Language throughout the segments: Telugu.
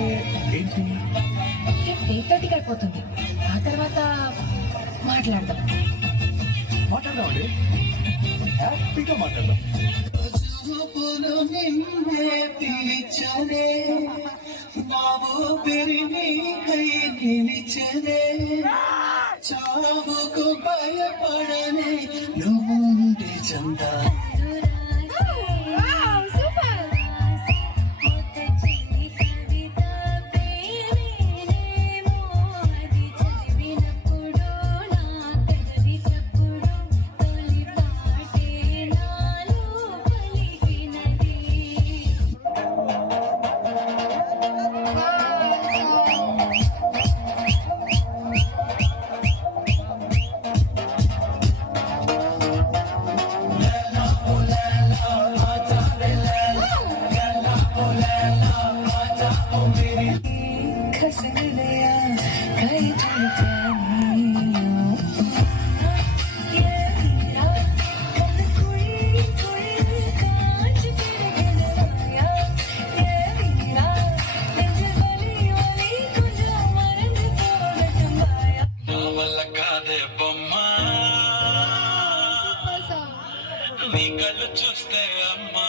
అంటే ఏంటి? 8:30కి అయిపోతుంది. ఆ తర్వాత మాట్లాడదాం. మాట్లాడదాం అండి, హ్యాపీగా మాట్లాడదాం. చావుకు భయపడనే నువ్వుంటే చందా. నీ కళ్ళు చూస్తే అమ్మా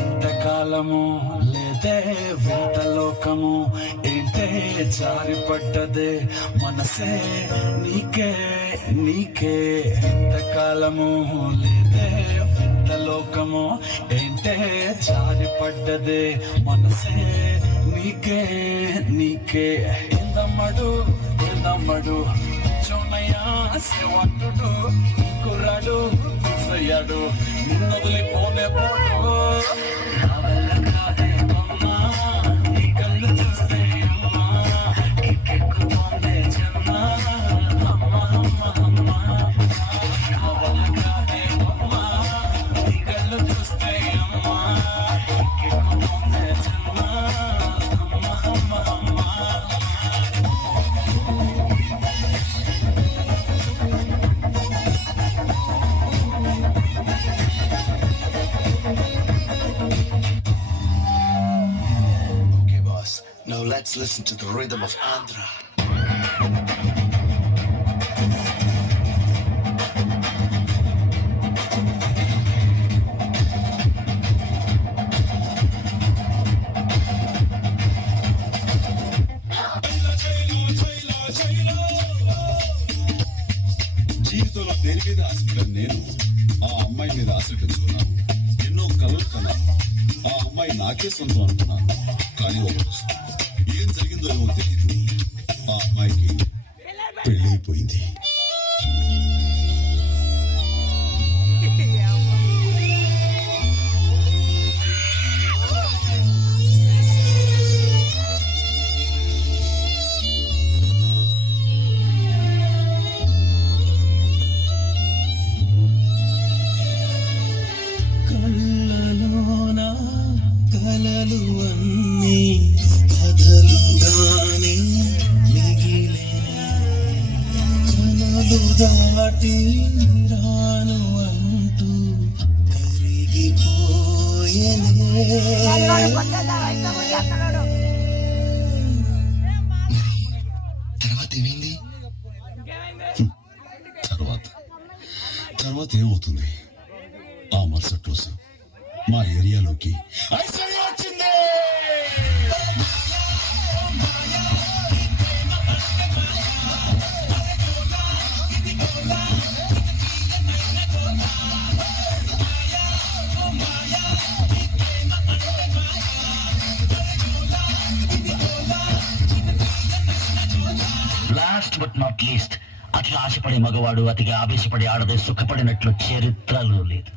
ఇంతకాలము లేదే వింత లోకము ఏంటే జారిపడ్డదే మనసే నీకే నీకే. ఇంతకాలము లేదే వింత లోకము ఏంటే జారిపడ్డదే మనసే నీకే నీకే. ఎందమ్మడు ఎందమ్మడు చోనయ్యా సేవంటుడు కుర్రాడు ఫిక్స్ అయ్యాడు నిన్ను వదిలిపోనే పోడు. నా వల్ల కాదే అమ్మా నీ కళ్ళు చూస్తే అమ్మా కిక్కెక్కుతోందే జన్మ అమ్మా అమ్మా అమ్మా. నా వల్ల కాదే అమ్మా నీ కళ్ళు చూస్తే అమ్మా కిక్కెక్కుతోందే జన్మ అమ్మా అమ్మా అమ్మా. Okay, boss. Now let's listen to the rhythm of Andhra. జీవితంలో దేని మీద ఆశ నేను ఆ అమ్మాయి మీద ఆశ పెంచుకున్నాను. ఎన్నో కలలు కన్నాను. ఆ అమ్మాయి నాకే సొంతం అనుకున్నాను. కానీ ఒక రోజు ఏం జరిగిందో ఏమో తెలియదు. ఆ అమ్మాయికి పెళ్ళైపోయింది. కళ్ళలోన కలలు అన్నీ కథలుగానే మిగిలే కలలు దాటి రాను అంటూ కరిగిపోయేనే. తర్వాత ఏమైంది? తర్వాత ఏమవుతుంది? ఆ మరుసటి రోజు మా ఏరియాలోకి ఐశ్వర్య వచ్చింది. లాస్ట్ బట్ నాట్ లీస్ట్, అట్లా ఆశపడే మగవాడు అతిగా ఆవేశపడి ఆడదే సుఖపడినట్లు చరిత్రలో లేదు.